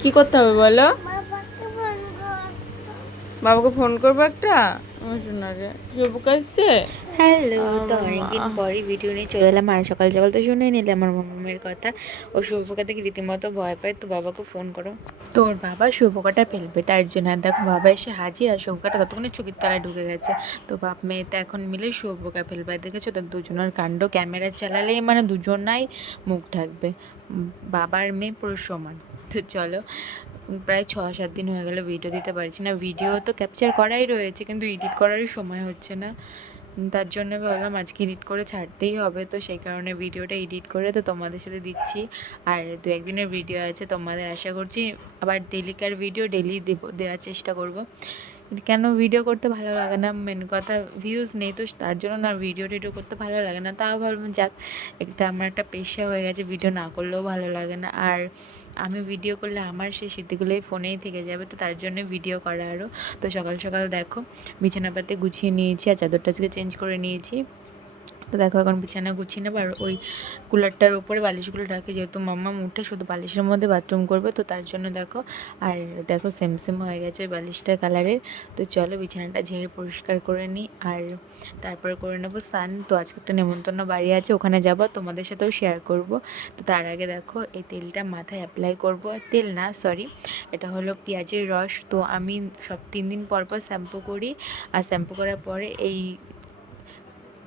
কি করতে হবে বলো? বাবাকে ফোন করব। একটা? হ্যালো তো অনেকদিন পরই ভিডিও নিয়ে চলে এলাম। আর সকাল সকাল তো শুনে নিলে আমার মামামের কথা। ও শুভকা থেকে রীতিমতো ভয় পায়। তো বাবাকে ফোন করো। তোর বাবা শুভকাটা ফেলবে তার জন্য। দেখো বাবা এসে হাজির। আর শুভকাটা ততক্ষণে চুকির তলায় ঢুকে গেছে। তো বাপ মেয়েতে এখন মিলে শুভকা ফেলবে। দেখেছ? তো দুজনের কাণ্ড। ক্যামেরা চালালেই মানে দুজনাই মুখ ঢাকবে। বাবার মেয়ে পুরো সমান। তো চলো প্রায় ছ সাত দিন হয়ে গেলে ভিডিও দিতে পারছি না। ভিডিও তো ক্যাপচার করাই রয়েছে, কিন্তু এডিট করারই সময় হচ্ছে না। তার জন্য ভাবলাম আজকে এডিট করে ছাড়তেই হবে, তো সেই কারণে ভিডিওটা এডিট করে তো তোমাদের সাথে দিচ্ছি। আর দু একদিনের ভিডিও আছে, তোমাদের আশা করছি আবার ডেলিকার ভিডিও ডেলি দেবো, দেওয়ার চেষ্টা করব। কেন ভিডিও করতে ভালো লাগে না? মেন কথা ভিউজ নেই, তো তার জন্য না ভিডিও টিডিও করতে ভালো লাগে না। তাও ভাবলাম, যাক, একটা আমার একটা পেশা হয়ে গেছে ভিডিও না করলেও ভালো লাগে না। আর আমি ভিডিও করলে আমার সেই স্মৃতিগুলোই ফোনেই থেকে যাবে, তো তার জন্য ভিডিও করা আরও তো সকাল সকাল দেখো, বিছানাপাতে গুছিয়ে নিয়েছি আর চাদরটা আজকে চেঞ্জ করে নিয়েছি। তো দেখো এখন বিছানা গুছিয়ে নেব আর ওই কুলারটার উপরে বালিশগুলো রাখি যেহেতু মাম্মা উঠে শুধু বালিশের মধ্যে বাথরুম করবে, তো তার জন্য দেখো, আর দেখো সেম সেম হয়ে গেছে ওই বালিশটার কালারের তো চলো বিছানাটা ঝেড়ে পরিষ্কার করে নিই আর তারপরে করে নেব সান তো আজকে একটা নেমন্তন্ন বাড়ি আছে, ওখানে যাব, তোমাদের সাথেও শেয়ার করব। তো তার আগে দেখো, এই তেলটা মাথায় অ্যাপ্লাই করব। তেল না সরি এটা হলো পেঁয়াজের রস। তো আমি সব তিন দিন পর পর শ্যাম্পু করি। আর শ্যাম্পু করার পরে এই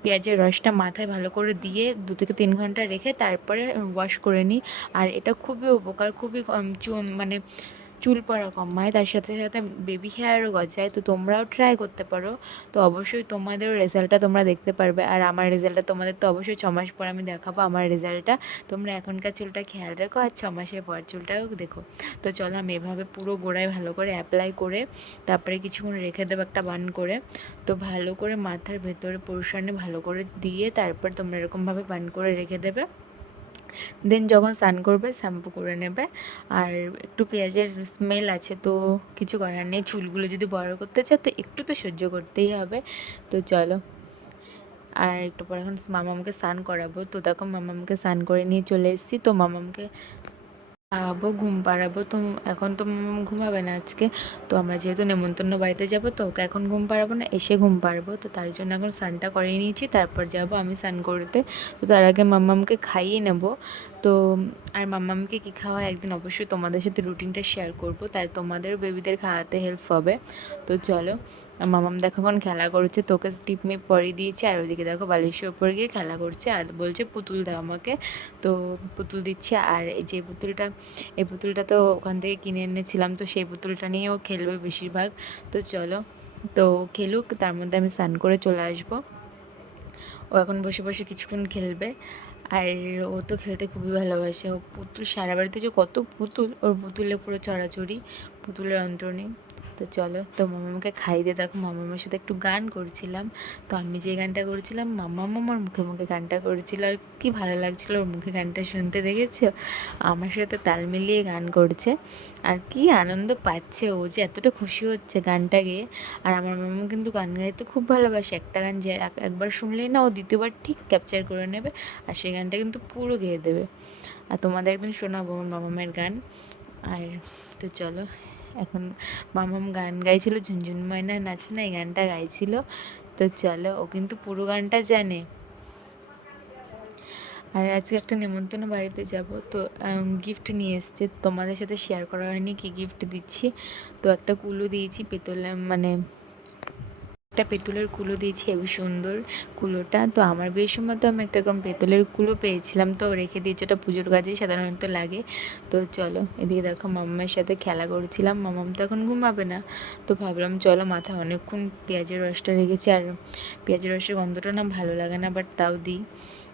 পেঁয়াজের রসটা মাথায় ভালো করে দিয়ে দু থেকে তিন ঘণ্টা রেখে তারপরে ওয়াশ করে নিই। আর এটা খুবই উপকার, খুবই মানে চুল পড়া কমায় তার সাথে সাথে বেবি হেয়ারও গজায়, তো তোমরাও ট্রাই করতে পারো। তো অবশ্যই তোমাদের রেজাল্টটা তোমরা দেখতে পারবে। আর আমার রেজাল্টটা তোমাদের তো অবশ্যই ছ মাস পর আমি দেখাবো আমার রেজাল্টটা তোমরা এখনকার চুলটা খেয়াল রাখো আর ছ মাসের পর চুলটাও দেখো। তো চলো আমি এভাবে পুরো গোড়ায় ভালো করে অ্যাপ্লাই করে, তারপরে কিছুক্ষণ রেখে দেবো একটা বান করে। তো ভালো করে মাথার ভেতরে পোর্শনে ভালো করে দিয়ে তারপর তোমরা এরকমভাবে বান করে রেখে দেবে। দেন যখন স্নান করবে, শ্যাম্পু করে নেবে। আর একটু পেঁয়াজের স্মেল আছে, তো কিছু করার নেই। চুলগুলো যদি বড় করতে চায় তো একটু তো সহ্য করতেই হবে। তো চলো। আর একটু পর এখন মামামকে স্নান করাবো। তো দেখো, মামামকে স্নান করে নিয়ে চলে এসেছি। তো মামামকে খাওয়াবো ঘুম পাড়াবো। তো এখন তো ঘুমাবে না আজকে। তো আমরা যেহেতু নেমন্তন্ন বাড়িতে যাব, তো ওকে এখন ঘুম পাড়াবো না, এসে ঘুম পাড়বো। তো তার জন্য এখন স্নানটা করে নিয়েছি, তারপর যাব আমি স্নান করতে। তো তার আগে মাম্মামকে খাইয়ে নেব। তো আর মাম্মামকে কী খাওয়া একদিন অবশ্যই তোমাদের সাথে রুটিনটা শেয়ার করব। তাই তোমাদের বেবিদের খাওয়াতে হেল্প হবে। তো চলো। মামাম দেখো এখন খেলা করছে, তোকে টিপ মিপ পরিয়ে দিয়েছে, আর ওইদিকে দেখো বালিশের ওপর গিয়ে খেলা করছে, আর বলছে পুতুল দাও আমাকে। তো পুতুল দিচ্ছে, আর এই যে পুতুলটা, এই পুতুলটা তো ওখান থেকে কিনে এনেছিলাম, তো সেই পুতুলটা নিয়ে ও খেলবে বেশিরভাগ। তো চলো, তো খেলুক, তার মধ্যে আমি স্নান করে চলে আসব। ও এখন বসে বসে কিছুক্ষণ খেলবে, আর ও তো খেলতে খুবই ভালোবাসে। ও পুতুল, সারা বাড়িতে যে কত পুতুল, ওর পুতুলে পুরো চড়াচড়ি, পুতুলের অন্ত নেই তো চলো, তো মামাকে খাই দিয়ে দেখো, মামামার সাথে একটু গান করছিলাম। তো আমি যে গানটা করছিলাম মামা মামার মুখে মুখে গানটা করছিল। আর কি ভালো লাগছিল ওর মুখে গানটা শুনতে, দেখেছ? আমার সাথে তাল মিলিয়ে গান করছে। আর কি আনন্দ পাচ্ছে ও যে এতটা খুশি হচ্ছে গানটা গেয়ে। আর আমার মামা কিন্তু গান গাইতে খুব ভালোবাসে। একটা গান যে এক- একবার শুনলেই না ও দ্বিতীয়বার ঠিক ক্যাপচার করে নেবে, আর সেই গানটা কিন্তু পুরো গেয়ে দেবে। আর তোমাদের একদিন শোনাবো আমার মামামের গান। আর তো চলো এখন মামাম গান গাইছিল, ঝুনঝুন ময়না নাচো না, এই গানটা গাইছিল। তো চলো, ও কিন্তু পুরো গানটা জানে। আর আজকে একটা নেমন্তন্ন বাড়িতে যাব। তো গিফট নিয়ে এসছে। তোমাদের সাথে শেয়ার করা হয়নি, কি গিফট দিচ্ছি? তো একটা কুলু দিয়েছি, পেতলে মানে একটা পেতলের কুলো দিয়েছি হেবি সুন্দর কুলোটা। তো আমার বিয়ের সময় তো আমি একটা এরকম পেতলের কুলো পেয়েছিলাম, তো রেখে দিয়েছি ওটা পুজোর কাজেই সাধারণত লাগে। তো চলো, এদিকে দেখো মামার সাথে খেলা করছিলাম মামাম তো এখন ঘুমাবে না। তো ভাবলাম চলো মাথা অনেকক্ষণ পেঁয়াজের রসটা রেখেছি, আর পেঁয়াজের রসের গন্ধটা না ভালো লাগে না বাট তাও দিই।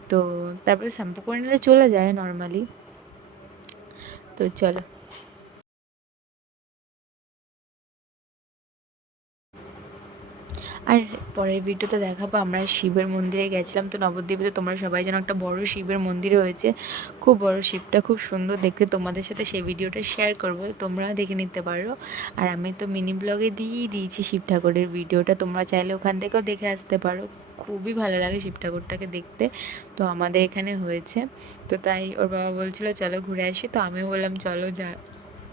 তো তারপরে শ্যাম্পু করে নিলে চলে যায় নর্মালি তো চলো। আর পরের ভিডিওতে দেখাবো, আমরা শিবের মন্দিরে গেছিলাম। তো নবদ্বীপে তো তোমরা সবাই যেন একটা বড় শিবের মন্দির হয়েছে খুব বড় শিবটা খুব সুন্দর। দেখতে তোমাদের সাথে সেই ভিডিওটা শেয়ার করব তোমরা দেখে নিতে পারো। আর আমি তো মিনি ব্লগে দিয়েই দিয়েছি শিব ঠাকুরের ভিডিওটা। তোমরা চাইলে ওখান থেকেও দেখে আসতে পারো। খুবই ভালো লাগে শিব ঠাকুরটাকে দেখতে। তো আমাদের এখানে হয়েছে। তো তাই ওর বাবা বলছিল, চলো ঘুরে আসি। তো আমিও বললাম, চলো যা।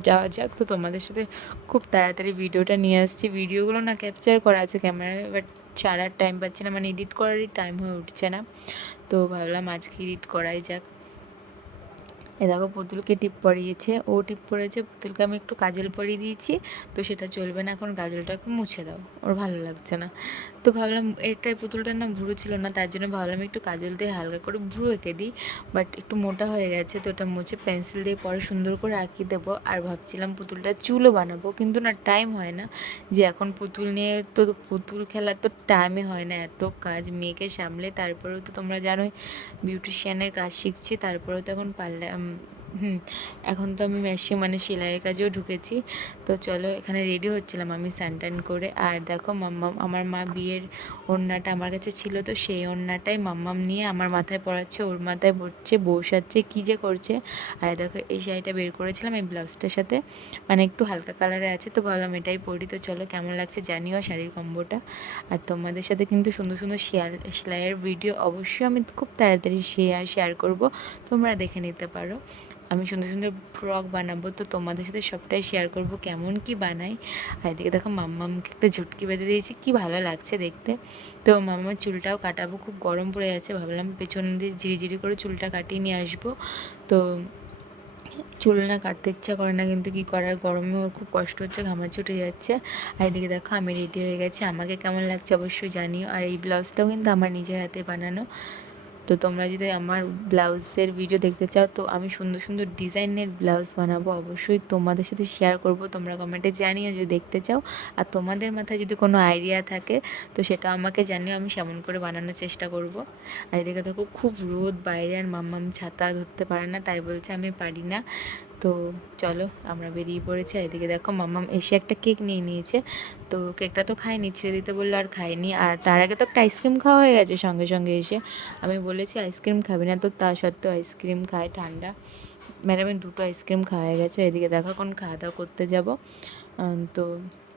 যাওয়া যাক তো, তোমাদের সাথে খুব তাড়াতাড়ি ভিডিওটা নিয়ে আসছি। ভিডিওগুলো না ক্যাপচার করা আছে ক্যামেরায় বাট ছাড়ার টাইম পাচ্ছি না মানে এডিট করারই টাইম হয়ে উঠছে না। তো ভাবলাম আজকে এডিট করাই যাক। এ দেখো, পুতুলকে টিপ পরিয়েছে। ও টিপ পরেছে, পুতুলকে আমি একটু কাজল পরিয়ে দিয়েছি। তো সেটা চলবে না, এখন কাজলটাকে মুছে দাও। ওর ভালো লাগছে না। তো ভাবলাম এটাই পুতুলটার না ভুরু ছিল না, তার জন্য ভাবলাম একটু কাজল দিয়ে হালকা করে ভুরু এঁকে দিই বাট একটু মোটা হয়ে গেছে, তো ওটা মুছে পেন্সিল দিয়ে পরে সুন্দর করে আঁকিয়ে দেবো, আর ভাবছিলাম পুতুলটা চুলও বানাবো, কিন্তু না টাইম হয় না, যে এখন পুতুল নিয়ে তো পুতুল খেলার তো টাইমই হয় না, এত কাজ, মেয়েকে সামলে তারপরেও তো তোমরা জানোই বিউটিশিয়ানের কাজ শিখছি, তারপরেও তো এখন পারলে হুম, এখন তো আমি মেশিন মানে সেলাইয়ের কাজেও ঢুকেছি। তো চলো এখানে রেডি হচ্ছিলাম আমি স্যান্টান করে। আর দেখো মাম্মাম, আমার মা বিয়ের ওড়নাটা আমার কাছে ছিল, তো সেই ওড়নাটাই মাম্মাম নিয়ে আমার মাথায় পড়াচ্ছে, ওর মাথায় পড়ছে, বসাচ্ছে, কী যে করছে। আর দেখো এই শাড়িটা বের করেছিলাম এই ব্লাউজটার সাথে। মানে একটু হালকা কালারে আছে, তো ভাবলাম এটাই পরি। তো চলো কেমন লাগছে জানিও শাড়ির কম্বোটা আর তোমাদের সাথে কিন্তু সুন্দর সুন্দর শেয়ার সেলাইয়ের ভিডিও অবশ্যই আমি খুব তাড়াতাড়ি শেয়ার শেয়ার করব। তোমরা দেখে নিতে পারো। আমি সুন্দর সুন্দর ফ্রক বানাবো, তো তোমাদের সাথে সবটাই শেয়ার করব কেমন কি বানাই। আর এদিকে দেখো মাম্মামকে একটা ঝুটকি বেঁধে দিয়েছি, কি ভালো লাগছে দেখতে। তো মাম্মার চুলটাও কাটাবো, খুব গরম পড়ে যাচ্ছে, ভাবলাম পেছন দিয়ে ঝিরিঝিরি করে চুলটা কাটিয়ে নিয়ে আসব। তো চুল না কাটতে ইচ্ছা করে না, কিন্তু কি করার, গরমে ওর খুব কষ্ট হচ্ছে, ঘামাচি উঠে যাচ্ছে। আর এদিকে দেখো আমি রেডি হয়ে গেছি, আমাকে কেমন লাগছে অবশ্যই জানিও। আর এই ব্লাউজটাও কিন্তু আমার নিজের হাতে বানানো। তো তোমরা যদি আমার ব্লাউজের ভিডিও দেখতে চাও, তো আমি সুন্দর সুন্দর ডিজাইনের ব্লাউজ বানাবো। অবশ্যই তোমাদের সাথে শেয়ার করব। তোমরা কমেন্টে জানিও যদি দেখতে চাও। আর তোমাদের মাথায় যদি কোনো আইডিয়া থাকে, তো সেটা আমাকে জানিও। আমি সেমন করে বানানোর চেষ্টা করব। আর এদিকে দেখো, খুব রোদ, বাইরে আর মাম্মাম ছাতা ধরতে পারে না, তাই বলছে আমি পারি না। তো চলো, আমরা বেরিয়ে পড়েছি। আর এদিকে দেখো, মাম্মাম এসে একটা কেক নিয়ে নিয়েছে। তো কেকটা তো খাইনি ছেড়ে দিতে বলল আর খাইনি আর তার আগে তো একটা আইসক্রিম খাওয়া হয়ে গেছে সঙ্গে সঙ্গে এসে। আমি বলেছি, আইসক্রিম খাবি না। তো তা সত্ত্বেও আইসক্রিম খায় ঠান্ডা। ম্যাডামের দুটো আইসক্রিম খাওয়া হয়ে গেছে। এদিকে দেখো কোন খাওয়া দাওয়া করতে যাব। তো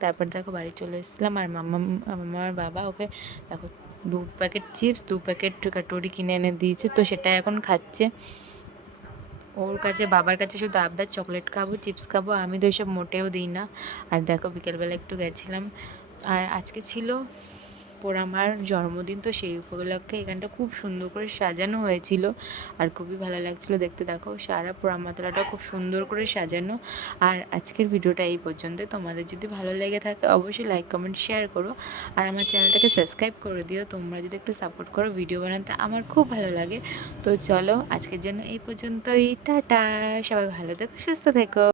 তারপর দেখো, বাড়ি চলে এসেছিলাম। আর মাম্মা আমার বাবা ওকে দেখো, দু প্যাকেট চিপস, দু প্যাকেট কাটোরি কিনে এনে দিয়েছে। তো সেটা এখন খাচ্ছে। ওর কাছে, বাবার কাছে শুধু আবদার, চকলেট খাব, চিপস খাব, আমি তো ওইসব মোটেও দিই না। আর দেখো, বিকেলবেলা একটু গেছিলাম। আর আজকে ছিল পোড়ামার জন্মদিন তো সেই উপলক্ষে এখানটা খুব সুন্দর করে সাজানো হয়েছিল। আর খুবই ভালো লাগছিল দেখতে। দেখো, সারা পোড়ামাতলাটা খুব সুন্দর করে সাজানো। আর আজকের ভিডিওটা এই পর্যন্ত। তোমাদের যদি ভালো লেগে থাকে, অবশ্যই লাইক কমেন্ট শেয়ার করো। আর আমার চ্যানেলটাকে সাবস্ক্রাইব করে দিও। তোমরা যদি একটু সাপোর্ট করো ভিডিও বানাতে, আমার খুব ভালো লাগে। তো চলো, আজকের জন্য এই পর্যন্তই। টাটা! সবাই ভালো থেকো, সুস্থ থেকো।